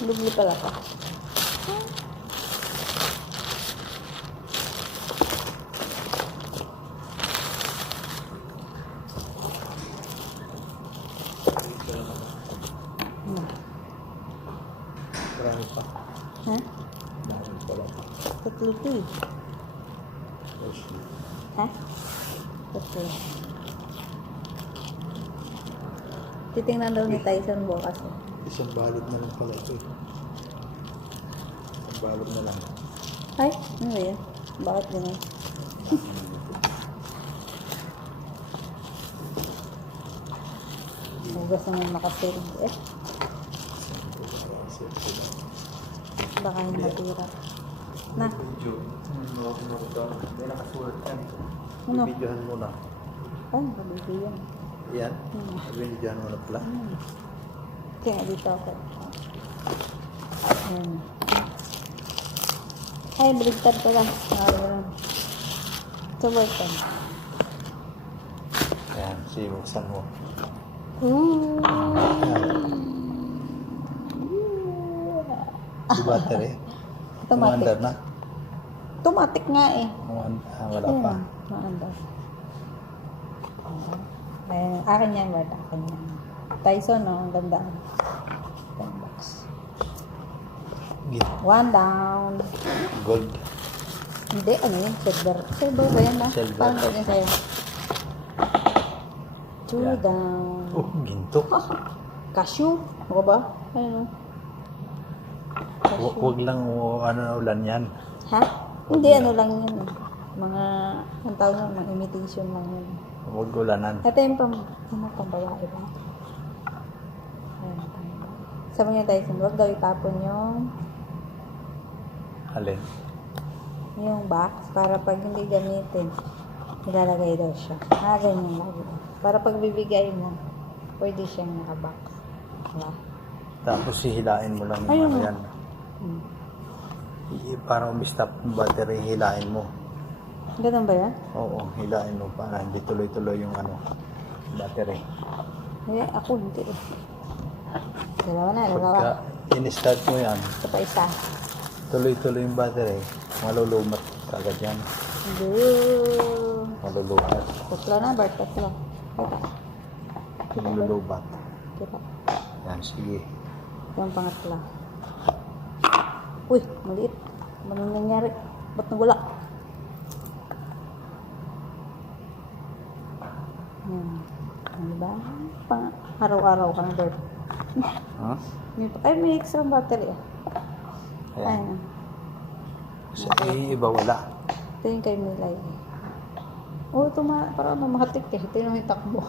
Dubli pala ka. Marami pa. Ha? Marami pala pa. Tatlo to eh. Ha? Tatlo. Titingnan daw ni Tyson bukas eh. Isang balot na lang pala ito eh. Isang balot na lang. Ay, ano ba yun? Bakit gano'n? Hugas naman makasilid eh. Baka yung matira. Na, Video. May nakasulat yan. Ano? Videohan mo na. ay, kabibigyan. Yan. Videohan mo na pala. Kaya dito ako. Ayan. Ay, baligtad ko lang. Ito ba ito? Ayan. Buksan mo. Di battery. Automatic. Umandar na. Automatic nga eh. Wala pa. Maandar. Ayan, akin yan, Bert. Akin yan. Tyson, no? Ang ganda. $10. One down. Gold. Hindi, ano yun? Silver. Silver ba yan, ha? Silver. Parang ganyan sa'yo. Two Yeah. down. Oh, ginto. Cashew. Ano ba? Ayun, o. Huwag lang ulan yan. Ha? Hindi, ano lang yun. Mga, ang tawag na, mga imitation lang yun. Huwag ulanan. Ito yung pambabae ba? Ayan, pambabae. Sabi niya Tyson, huwag daw itapon Alin? yung box para pag hindi gamitin, ilalagay daw siya. Ganyan lagi. Para pag bibigay mo, pwede siyang nakabox. Diba? Tapos hihilain mo lang Ayun. yung ano yan. Para umistop yung battery, hilain mo. Ganun ba yan? Oo, hilain mo para hindi tuloy-tuloy yung battery. Eh, ako hindi eh. Dalawa na, dalawa. Pagka in-start mo yan, Ito pa isa. tuloy-tuloy yung battery, malulumat kagad yan. Malulumat. Tatlo na, Bart. Tatlo. Kita. Malulubat. Kita. Yan, sige. Yung pangatlo. Uy, maliit. Anong nangyari? Ba't nagwala? Ano ba? Pang araw-araw ka na, Bart. Huh? May extra battery ah. Ayan. Ayun. Sa iba wala. Ito yung kay Milay. Oh, ito parang mahatik eh. Ito yung takbo.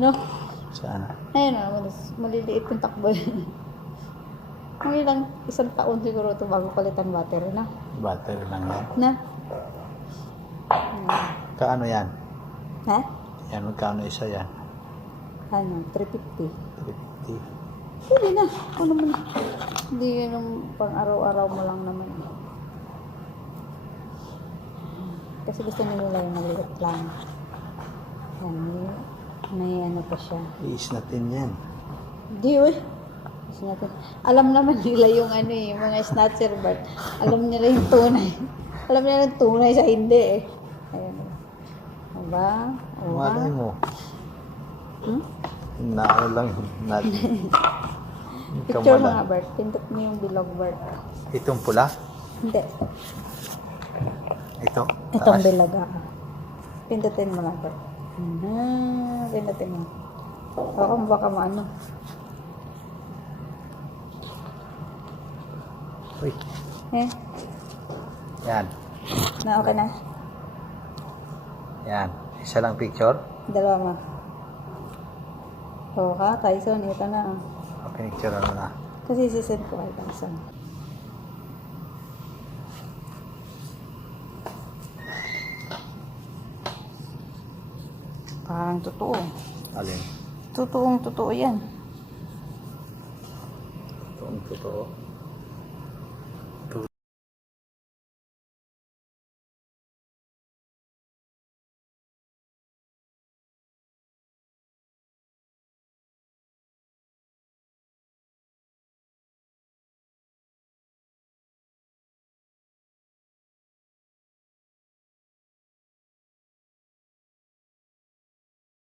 No? Saan? Ayun na, maliliit yung takbo. Mga ilang, isang taon siguro ito bago palitan battery na. Battery lang yan. Na? Kaano yan? Ha? Yan, magkano isa yan? Ano? 350. 350. Pwede na. Ano naman. Hindi yun yung pang araw-araw mo lang naman. Kasi gusto nila yung maliit lang. Yan, may ano pa siya. Iis natin yan. Hindi uy. Gusto natin. Alam naman nila yung ano eh, yung mga snatcher but alam nila yung tunay. Alam nila yung tunay sa hindi eh. Ayan. Diba? Malay mo. Hmm? Naano lang natin. Picture mo nga, Bert. Pindot mo yung bilog, Bert. Itong pula? Hindi. Ito? Itong Taas? bilog, Pindutin mo lang, Bert. Pindutin mo. Baka maano. Uy, Eh, yan. na okay na. Yan. Isa lang picture. Dalawa mo. Oo ka, Tyson. Ito na. Picture ano na. Kasi sisend ko kay Tyson. Parang totoo. Alin? Totoo yan. Itong totoo.